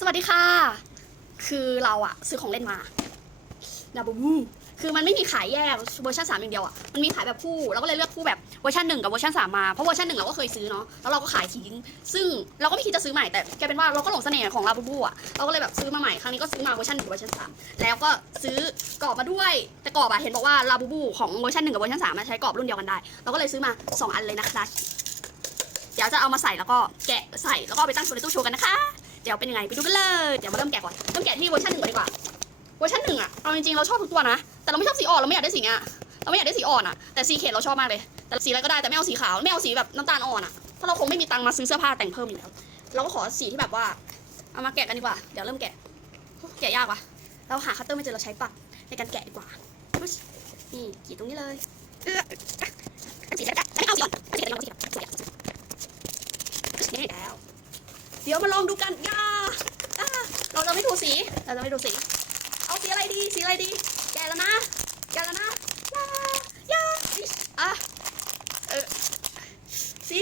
สวัสดีค่ะ คือเราอะซื้อของเล่นมาดาบูบูคือมันไม่มีขายแยกเวอร์ชันสามอย่างเดียวอะมันมีขายแบบคู่เราก็เลยเลือกคู่แบบเวอร์ชันหนึ่งกับเวอร์ชันสามมา เพราะเวอร์ชันหนึ่งเราก็เคยซื้อเนาะ แล้วเราก็ขายทิ้ง ซึ่งเราก็ไม่คิดจะซื้อใหม่ แต่แกเป็นว่าเราก็หลงเสน่ห์ของลาบูบูอะเราก็เลยแบบซื้อมาใหม่ ครั้งนี้ก็ซื้อมาเวอร์ชันหนึ่งกับเวอร์ชันสามแล้วก็ซื้อกรอบมาด้วย แต่กรอบอะเห็นบอกว่าลาบูบูของเวอร์ชันหนึ่งกับเวอร์ชันสามใช้กรอบรุ่นเดียวกันได้ เราก็เลยซื้อมาสองอันเลยนะคะเดี๋ยวจะเอามาใส่แล้วก็แกะใส่แล้วก็ไปตั้งโชว์ในตู้โชว์กันนะคะ เดี๋ยวเป็นยังไงไปดูกันเลยเดี๋ยวมาเริ่มแกะก่อนเริ่มแกะที่เวอร์ชันหนึ่งก่อนดีกว่าเวอร์ชันหนึ่งอะเอาจริงๆเราชอบทุกตัวนะแต่เราไม่ชอบสีอ่อนเราไม่อยากได้สีเนี้ยเราไม่อยากได้สีอ่อนอะแต่สีเขตเราชอบมากเลย แต่สีอะไรก็ได้แต่ไม่เอาสีขาวไม่เอาสีแบบน้ำตาลอ่อนอะเพราเราคงไม่มีตังค์มาซื้อเสื้อผ้าแต่งเพิ่มอยู่แล้วเราก็ขอสีที่แบบว่าเอามาแกะกันดีกว่าเดี๋ยวเริ่มแกะแกะยากว่ะเราหาคัตเตอร์ไม่เจอเราใช้ปักในการแกะดีกว่านี่กรีดตรงนี้เลยเออสีอะไเดี๋ยวมาลองดูกันยาเราจะไม่ดูสีเราจะไม่ดูสี เอาสีอะไรดีสีอะไรดี แกแล้วนะ แกแล้วนะยายาอะเออสี